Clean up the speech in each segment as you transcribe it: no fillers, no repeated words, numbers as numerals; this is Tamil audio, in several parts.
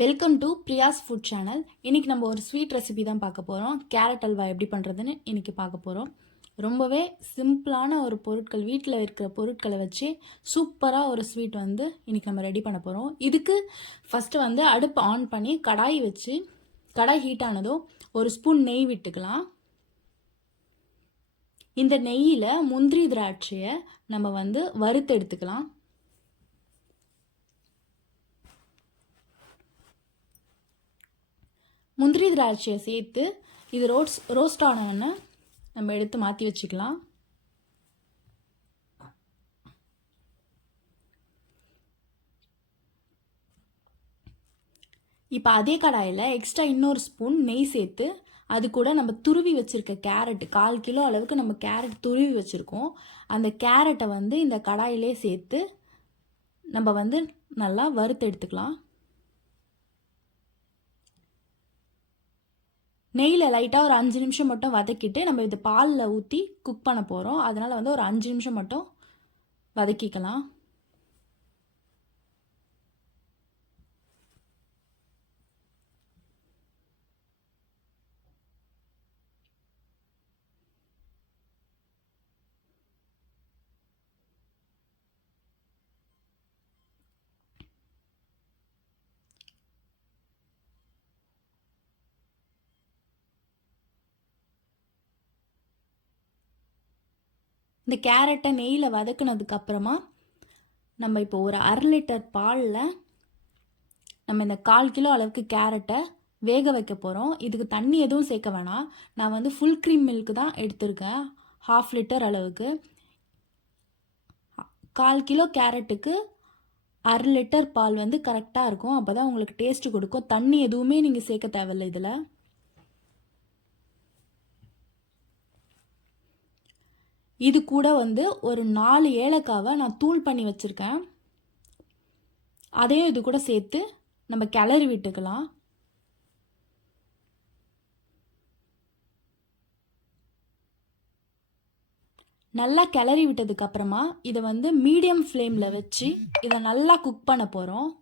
Welcome to Priya's food channel. இன்றைக்கி நம்ம ஒரு ஸ்வீட் ரெசிபி தான் பார்க்க போகிறோம். கேரட் அல்வா எப்படி பண்ணுறதுன்னு இன்றைக்கி பார்க்க போகிறோம். ரொம்பவே சிம்பிளான ஒரு பொருட்கள், வீட்டில் இருக்கிற பொருட்களை வச்சு சூப்பராக ஒரு ஸ்வீட் வந்து இன்றைக்கி நம்ம ரெடி பண்ண போகிறோம். இதுக்கு ஃபஸ்ட்டு வந்து அடுப்பு ஆன் பண்ணி கடாய் வச்சு, கடாய் ஹீட் ஆனதும் ஒரு ஸ்பூன் நெய் விட்டுக்கலாம். இந்த நெய்யில் முந்திரி திராட்சையை நம்ம வந்து வறுத்து எடுத்துக்கலாம். முந்திரி திராட்சையை சேர்த்து இது ரோஸ்ட் ஆனோன்னு நம்ம எடுத்து மாற்றி வச்சுக்கலாம். இப்போ அதே கடாயில் எக்ஸ்ட்ரா இன்னொரு ஸ்பூன் நெய் சேர்த்து அது கூட நம்ம துருவி வச்சுருக்க கேரட், 1/4 கிலோ அளவுக்கு நம்ம கேரட் துருவி வச்சுருக்கோம். அந்த கேரட்டை வந்து இந்த கடாயிலே சேர்த்து நம்ம வந்து நல்லா வறுத்து எடுத்துக்கலாம். நெய்யில் லைட்டாக ஒரு 5 நிமிஷம் மட்டும் வதக்கிட்டு நம்ம இது பாலில் ஊற்றி குக் பண்ண போகிறோம். அதனால் வந்து ஒரு 5 நிமிஷம் மட்டும் வதக்கிக்கலாம். இந்த கேரட்டை நெய்யில் வதக்குனதுக்கப்புறமா நம்ம இப்போ ஒரு 1/2 லிட்டர் பாலில் நம்ம இந்த 1/4 கிலோ அளவுக்கு கேரட்டை வேக வைக்க போகிறோம். இதுக்கு தண்ணி எதுவும் சேர்க்க வேணாம். நான் வந்து ஃபுல் க்ரீம் மில்க் தான் எடுத்திருக்கேன், 1/2 லிட்டர் அளவுக்கு. 1/4 கிலோ கேரட்டுக்கு 1/2 லிட்டர் பால் வந்து கரெக்டாக இருக்கும். அப்போ தான் உங்களுக்கு டேஸ்ட்டு கொடுக்கும். தண்ணி எதுவுமே நீங்கள் சேர்க்க தேவையில்லை இதில். இது கூட வந்து ஒரு 4 ஏலக்காவை நான் தூள் பண்ணி வச்சுருக்கேன். அதையும் இது கூட சேர்த்து நம்ம கிளறி விட்டுக்கலாம். நல்லா கிளறி விட்டதுக்கப்புறமா இதை வந்து மீடியம் ஃப்ளேமில் வச்சு இதை நல்லா குக் பண்ண போகிறோம்.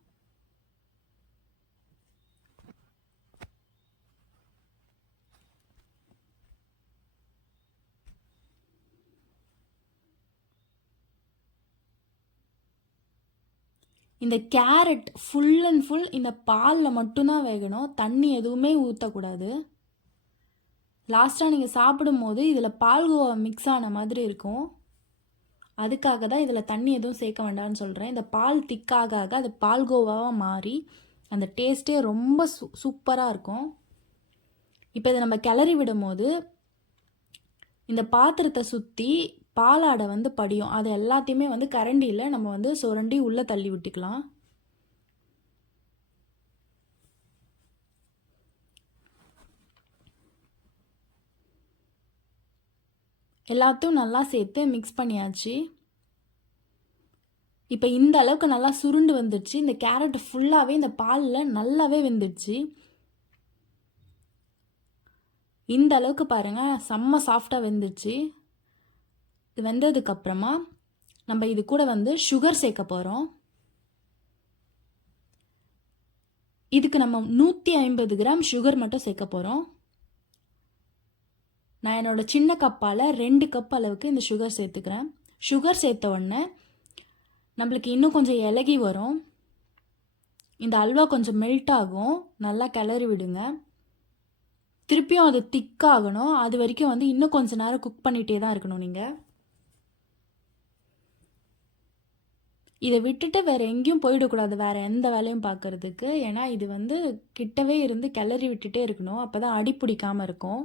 இந்த கேரட் ஃபுல் அண்ட் ஃபுல் இந்த பாலில் மட்டும்தான் வேகணும், தண்ணி எதுவுமே ஊற்றக்கூடாது. லாஸ்ட்டாக நீங்கள் சாப்பிடும்போது இதில் பால்கோவா மிக்ஸ் ஆன மாதிரி இருக்கும். அதுக்காக தான் இதில் தண்ணி எதுவும் சேர்க்க வேண்டாம்னு சொல்கிறேன். இந்த பால் திக்காக அது பால்கோவாவாக மாறி அந்த டேஸ்ட்டே ரொம்ப சூப்பராக இருக்கும். இப்போ இதை நம்ம கிளறி விடும்போது இந்த பாத்திரத்தை சுற்றி பாலாடை வந்து படியும். அது எல்லாத்தையுமே வந்து கரண்டியில் நம்ம வந்து சுரண்டி உள்ளே தள்ளி விட்டுக்கலாம். எல்லாத்தையும் நல்லா சேர்த்து மிக்ஸ் பண்ணியாச்சு. இப்போ இந்த அளவுக்கு நல்லா சுருண்டு வந்துடுச்சு. இந்த கேரட் ஃபுல்லாகவே இந்த பாலில் நல்லாவே வெந்துடுச்சு. இந்த அளவுக்கு பாருங்கள், செம்ம சாஃப்டாக வெந்துடுச்சு. இது வெந்ததுக்கப்புறமா நம்ம இது கூட வந்து சுகர் சேர்க்க போகிறோம். இதுக்கு நம்ம 150 கிராம் சுகர் மட்டும் சேர்க்க போகிறோம். நான் என்னோடய சின்ன கப்பால் 2 கப் அளவுக்கு இந்த சுகர் சேர்த்துக்கிறேன். சுகர் சேர்த்த உடனே நம்மளுக்கு இன்னும் கொஞ்சம் இலகி வரும். இந்த அல்வா கொஞ்சம் மெல்ட் ஆகும். நல்லா கிளறி விடுங்க. திருப்பியும் அது திக்காகணும். அது வரைக்கும் வந்து இன்னும் கொஞ்சம் நேரம் குக் பண்ணிகிட்டே தான் இருக்கணும் நீங்கள். இதை விட்டுட்டு வேறு எங்கேயும் போயிடக்கூடாது, வேறு எந்த வேலையும் பார்க்குறதுக்கு. ஏன்னா இது வந்து கிட்டவே இருந்து கிளறி விட்டுட்டே இருக்கணும். அப்போ தான் அடி பிடிக்காமல் இருக்கும்.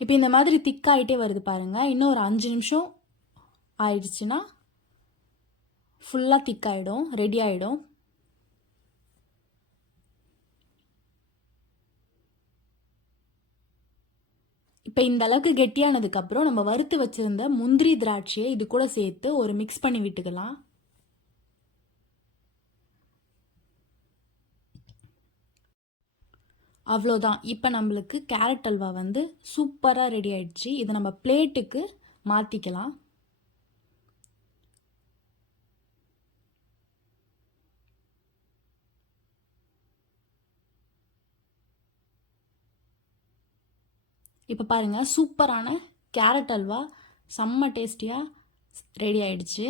இப்போ இந்த மாதிரி திக்காகிட்டே வருது பாருங்கள். இன்னும் ஒரு 5 நிமிஷம் ஆயிடுச்சுன்னா ஃபுல்லாக திக்காயிடும், ரெடி ஆகிடும். இப்போ இந்த அளவுக்கு கெட்டியானதுக்கப்புறம் நம்ம வறுத்து வச்சுருந்த முந்திரி திராட்சையை இது கூட சேர்த்து ஒரு மிக்ஸ் பண்ணி விட்டுக்கலாம். அவ்வளோதான். இப்போ நம்மளுக்கு கேரட் அல்வா வந்து சூப்பராக ரெடி ஆயிடுச்சு. இதை நம்ம பிளேட்டுக்கு மாற்றிக்கலாம். இப்போ பாருங்கள், சூப்பரான கேரட் அல்வா செம்ம டேஸ்டியாக ரெடி ஆயிடுச்சு.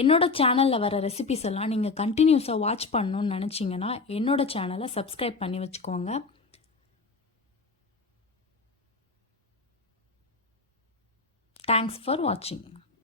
என்னோட சேனலில் வர ரெசிபிஸ் எல்லாம் நீங்கள் கண்டினியூஸாக வாட்ச் பண்ணணுன்னு நினச்சிங்கன்னா என்னோட சேனலை சப்ஸ்கிரைப் பண்ணி வச்சுக்கோங்க. தேங்க்ஸ் ஃபார் வாட்சிங்.